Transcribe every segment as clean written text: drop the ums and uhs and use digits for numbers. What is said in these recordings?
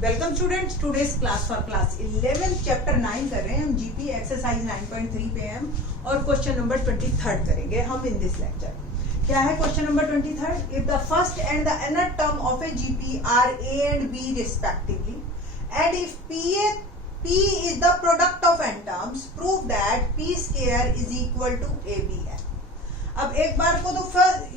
Welcome students, today's class for class 11 chapter 9 कर रहे हैं हम। जीपी एक्सरसाइज 9.3 पे हम और क्वेश्चन नंबर 23 करेंगे हम इन दिस लेक्चर। क्या है question number 23? If the first and the nth term of a GP are A and B respectively and if p is the product of n terms, prove that p square is equal to ab। अब एक बार को तो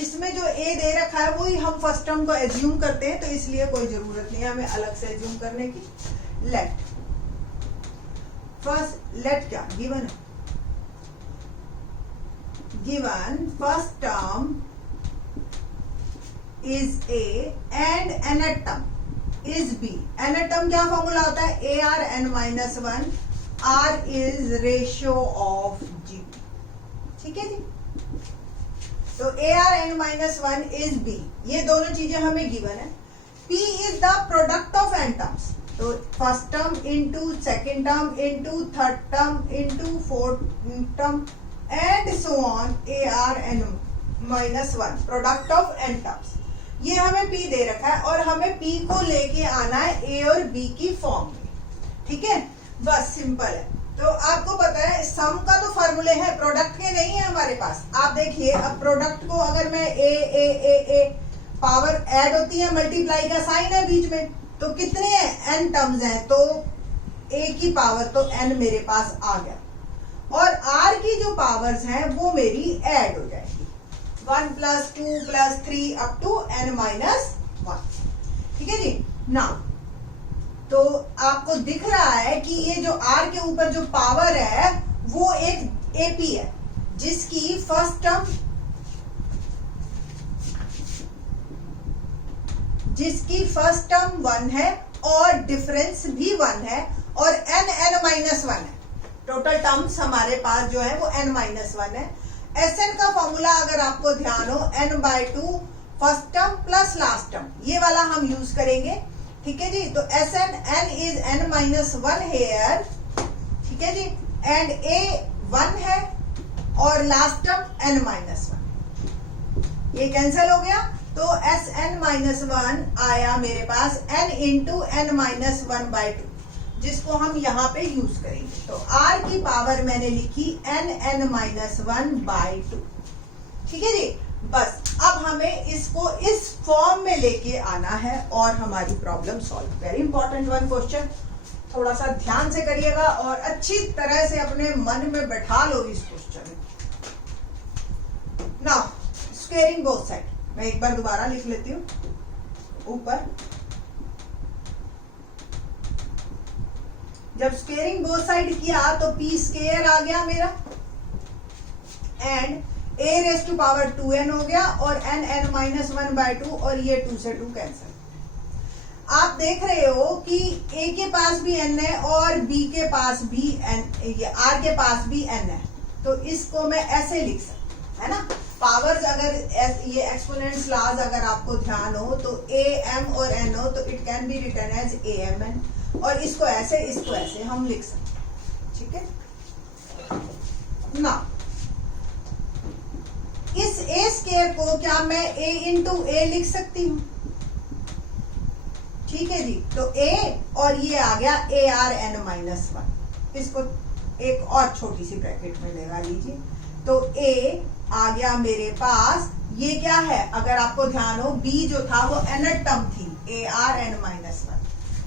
इसमें जो a दे रखा है वही हम फर्स्ट टर्म को एज्यूम करते हैं, तो इसलिए कोई जरूरत नहीं है हमें अलग से एज्यूम करने की। लेट क्या गिवन है, given first term is a and nth term is b। nth term क्या फॉर्मूला होता है? ARn-1 r is ratio of gp। ठीक है जी, तो ARn-1 इज b, ये दोनों चीजें हमें गिवन है। p is the product of n terms, तो first term into second term into third term into fourth term and so on ARn-1 product of n terms. ये हमें p दे रखा है और हमें p को लेके आना है a और b की फॉर्म में। ठीक है, बस सिंपल है। तो आपको पता है सम का तो फॉर्मूले हैं, प्रोडक्ट के नहीं है हमारे पास। आप देखिए, अब प्रोडक्ट को अगर मैं ए पावर ऐड होती है, मल्टीप्लाई का साइन है बीच में, तो कितने हैं? n टर्म्स हैं, तो a की पावर तो n मेरे पास आ गया और r की जो पावर्स हैं वो मेरी ऐड हो जाएगी, 1 + 2 + 3 अप टू n-1। ठीक है जी ना। तो आपको दिख रहा है कि ये जो r के ऊपर जो पावर है वो एक AP है, जिसकी फर्स्ट टर्म 1 है और डिफरेंस भी 1 है और n-1 है। टोटल टर्म्स हमारे पास जो है वो n-1 है। Sn का फॉर्मूला अगर आपको ध्यान हो, n/2 first term plus last term, ये वाला हम यूज करेंगे। ठीक है जी, तो Sn n is n-1 hair. ठीक है जी, एंड a 1 है और लास्ट टर्म n-1, ये कैंसिल हो गया, तो Sn-1 आया मेरे पास n इंटू n-1/2, जिसको हम यहाँ पे यूज करेंगे। तो r की पावर मैंने लिखी n-1/2। ठीक है जी, बस अब हमें इसको इस फॉर्म में लेके आना है और हमारी problem solve. Very important one question, थोड़ा सा ध्यान से करिएगा और अच्छी तरह से अपने मन में बैठा लो इस क्वेश्चन में। नाउ स्क्वेयरिंग बोथ साइड, मैं एक बार दोबारा लिख लेती हूँ ऊपर। जब स्क्वेयरिंग बोथ साइड किया तो p स्क्वेयर आ गया मेरा एंड a⁻²n हो गया और n-1/2 और ये 2 से 2 कैंसिल। आप देख रहे हो कि a के पास भी n है और b के पास भी n, ये r के पास भी n है, तो इसको मैं ऐसे लिख सकती है ना। पावर्स अगर ये एक्सपोनेंट्स लॉज अगर आपको ध्यान हो तो a m और n हो तो it can be written as a-m-n, और इसको ऐसे हम लिख सकते हैं। ठीक है ना, इस a स्क्वायर को क्या मैं a इंटू a लिख सकती हूँ? ठीक है जी, तो a और ये आ गया ARn-1। इसको एक और छोटी सी ब्रैकेट में लगा लीजिए, तो a आ गया मेरे पास। ये क्या है, अगर आपको ध्यान हो b जो था वो nth टर्म थी, ARn-1।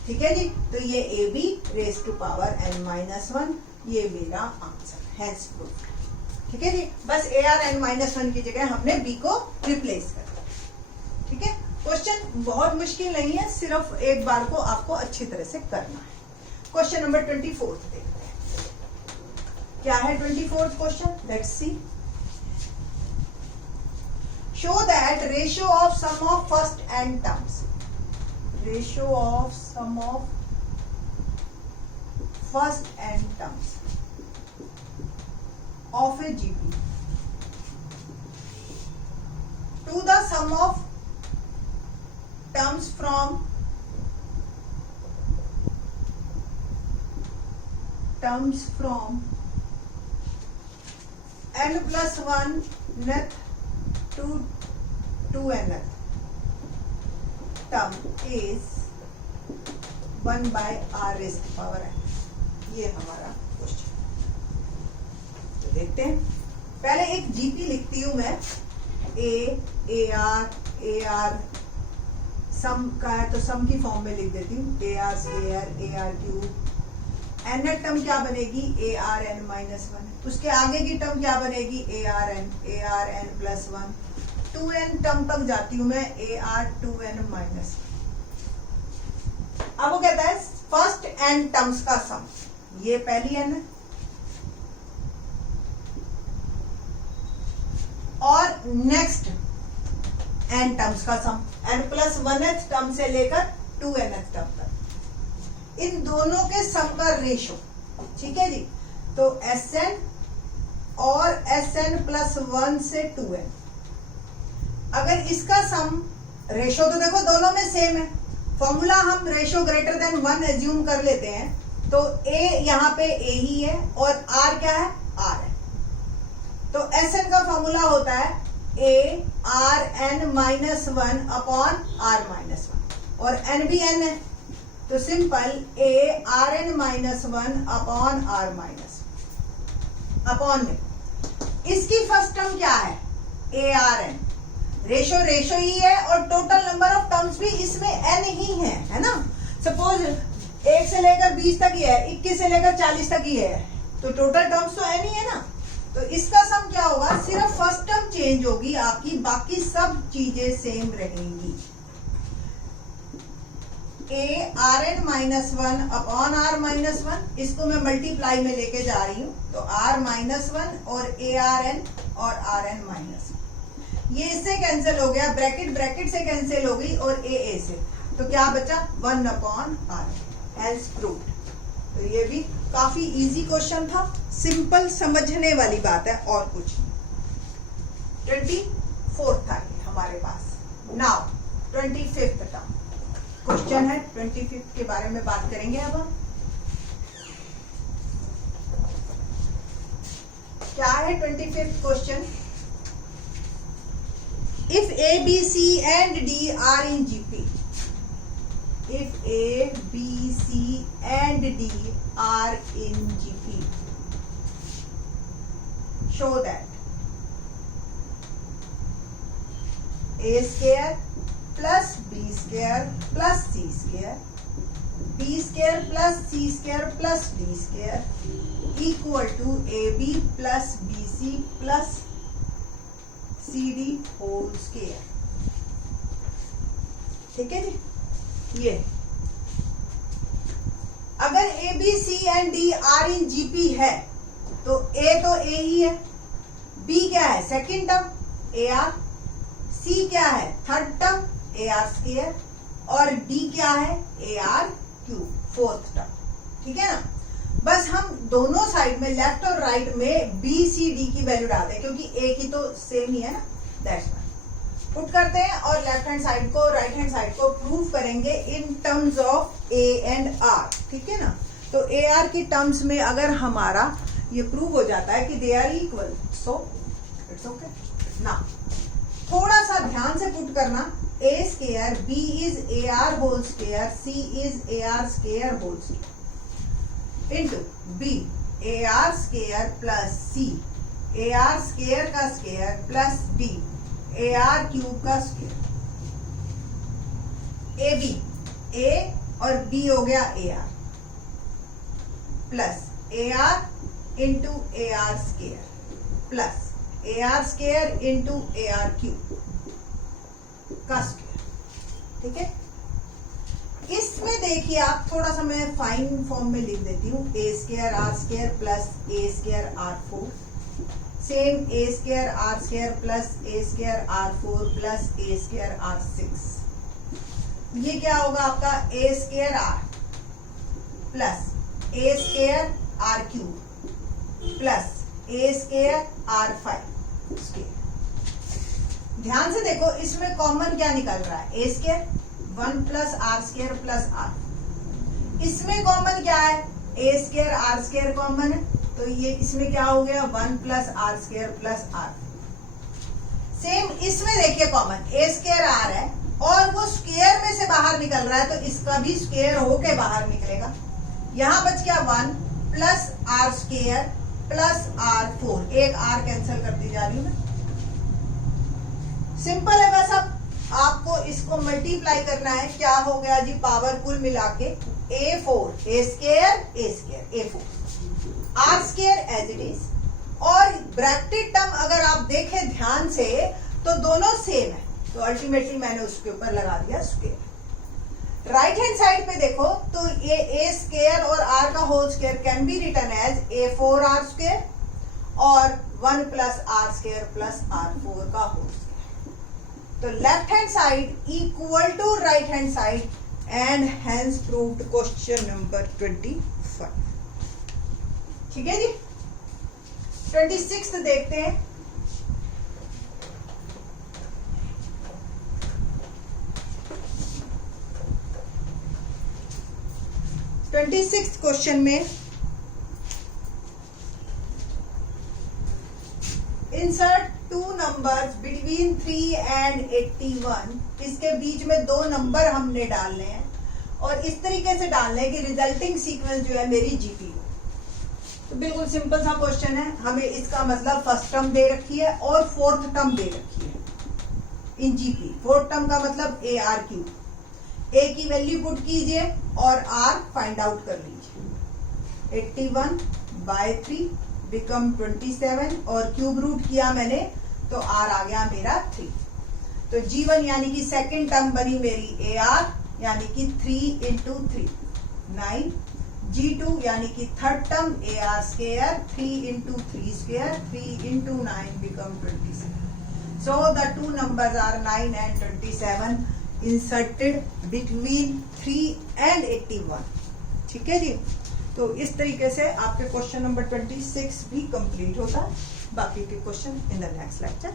ठीक है जी, तो ये ab⁻n-1 ये मेरा आंसर है। ठीक है जी, बस ARn-1 की जगह हमने b को रिप्लेस कर दिया। ठीक है, क्वेश्चन बहुत मुश्किल नहीं है, सिर्फ एक बार को आपको अच्छी तरह से करना है। क्वेश्चन नंबर 24 देखते हैं, क्या है 24th question, let's see. Show that ratio of sum of first n terms, ratio of sum of first n terms of a GP to the sum of terms from n+1 nth to 2nth term is 1 by R raise to power n। ये हमारा question. तो देखते हैं, पहले एक GP लिखती हूं मैं, ए आर सम का है तो सम की फॉर्म में लिख देती हूँ, A are square A are cube. N term क्या बनेगी, ए आर एन माइनस 1। उसके आगे की टर्म क्या बनेगी, A R N plus 1। 2n टर्म तक जाती हूं मैं, ए आर 2n माइनस। अब वो कहता है फर्स्ट n टर्म्स का सम, ये पहली n है, और नेक्स्ट n टर्म्स का सम, n प्लस 1th टर्म से लेकर 2nth टर्म तक, इन दोनों के सम का रेशो। ठीक है जी, तो Sn और Sn प्लस 1 से 2n, अगर इसका सम, रेशो तो देखो दोनों में सेम है, फॉर्मूला हम रेशो ग्रेटर देन 1 एज्यूम कर लेते हैं, तो a यहाँ पे a ही है और r क्या है, r है। तो Sn का फॉर्मूला होता है a r n minus 1 upon r minus 1, और n भी n है, तो simple a r n minus 1 upon r minus upon में इसकी फर्स्ट टर्म क्या है, a r n, रेशो ही है और टोटल नंबर ऑफ टर्म्स भी इसमें n ही है ना। सपोज 1 से लेकर 20 तक ही है, 21 से लेकर 40 तक ही है, तो टोटल टर्म्स तो n ही है ना। तो इसका सम क्या होगा, सिर्फ फर्स्ट टर्म चेंज होगी आपकी, बाकी सब चीजें सेम रहेंगी। a r n minus 1 upon r minus 1, इसको मैं मल्टीप्लाई में लेके जा रही हूँ, तो r माइनस 1 और a r n और r n माइनस 1, ये इससे कैंसिल हो गया, ब्रैकेट से कैंसिल हो गई, और a से, तो क्या बचा 1 अपॉन r, हेंस प्रूव्ड। तो ये भी काफी इजी क्वेश्चन था, सिंपल समझने वाली बात है और कुछ नहीं। 24th था हमारे पास। नाउ 25th टर्म क्वेश्चन है, 25th के बारे में बात करेंगे। अब हम क्या है 25th question, if A, B, C and D are in GP, if A, B, C and D are in GP, show that A square plus B square plus C square, B square plus C square plus D square equal to AB plus BC plus CD whole square. ठीक है जी, ये अगर A, B, C and D are in GP है, तो A तो A ही है, B क्या है सेकंड टर्म AR, C क्या है थर्ड टर्म AR स्क्वायर, और D क्या है AR क्यूब फोर्थ टर्म। ठीक है ना, बस हम दोनों साइड में लेफ्ट और राइट में बी सी डी की वैल्यू डालते हैं, क्योंकि ए की तो सेम ही है ना, दैट्स व्हाई पुट करते हैं, और लेफ्ट हैंड साइड को राइट हैंड साइड को प्रूव करेंगे in terms of A and R. ठीक है ना, तो ए आर की टर्म्स में अगर हमारा ये प्रूव हो जाता है कि they are equal, so it's okay ना। थोड़ा सा ध्यान से पुट करना, a square b is a r whole square, c is a are square whole square into b a are square plus c a are square का square plus d a are cube का square. A b, a और b हो गया a r plus a r into a are square plus a are square into a are cube का square. ठीक है, इसमें देखिए आप, थोड़ा सा मैं फाइन फॉर्म में लिख देती हूँ, a square r square plus a square r 4, same a square r square plus a square r 4 plus a square r 6। ये क्या होगा आपका a square r plus a square r cube plus a square r 5 square. ध्यान से देखो, इसमें common क्या निकल रहा है, a square 1 plus are square plus r. इसमें कॉमन क्या है, a square r square common है, तो ये इसमें क्या हो गया 1 plus are square plus R. Same इसमें देखिए कॉमन ए स्क्वायर आर है, और वो स्क्वायर में से बाहर बाहर निकल रहा है तो इसका भी स्क्वायर होके बाहर निकलेगा। यहां बच गया 1 plus are square plus R4, एक R कैंसिल करती जा रही हूं मैं। सिंपल है बस, अब आपको इसको मल्टीप्लाई करना है। क्या हो गया जी, पावर कुल मिला के A4, A square A4, R square as it is. और ब्रैकेटेड टर्म अगर आप देखें ध्यान से तो दोनों सेम है, तो अल्टीमेटली मैंने उसके ऊपर लगा दिया स्क्वायर। राइट हैंड साइड पे देखो तो ये A स्क्वायर और R का whole square can be written as A4R square और 1 plus R square plus R4 का होल स्क्वायर। तो left hand side equal to right hand side and hence proved question number 25। ठीक है जी। 26 देखते हैं। Question में इंसर्ट 2 नंबर्स बिटवीन 3 एंड 81। इसके बीच में 2 नंबर हमने डालने हैं और इस तरीके से डालने हैं कि रिजल्टिंग सीक्वेंस जो है मेरी जीपी हो। तो बिल्कुल सिंपल सा क्वेश्चन है। हमें इसका मतलब फर्स्ट टर्म दे रखी है और फोर्थ टर्म दे रखी है इन जीपी। फोर्थ टर्म का मतलब AR3। A की वैल्यू पुट कीजिए और R फाइंड आउट कर लीजिए। 81/3 बिकम 27 और क्यूब रूट किया मैंने तो R आ गया मेरा 3। तो G1 यानी कि सेकेंड टर्म बनी मेरी AR यानी कि 3 into 3 9। G2 यानी कि third term AR square 3 into 3 square 3 into 9 become 27। So the two numbers are 9 and 27 inserted between 3 and 81। ठीक है जी। तो इस तरीके से आपके क्वेश्चन नंबर 26 भी कंप्लीट होता है। बाकी के question in the next lecture.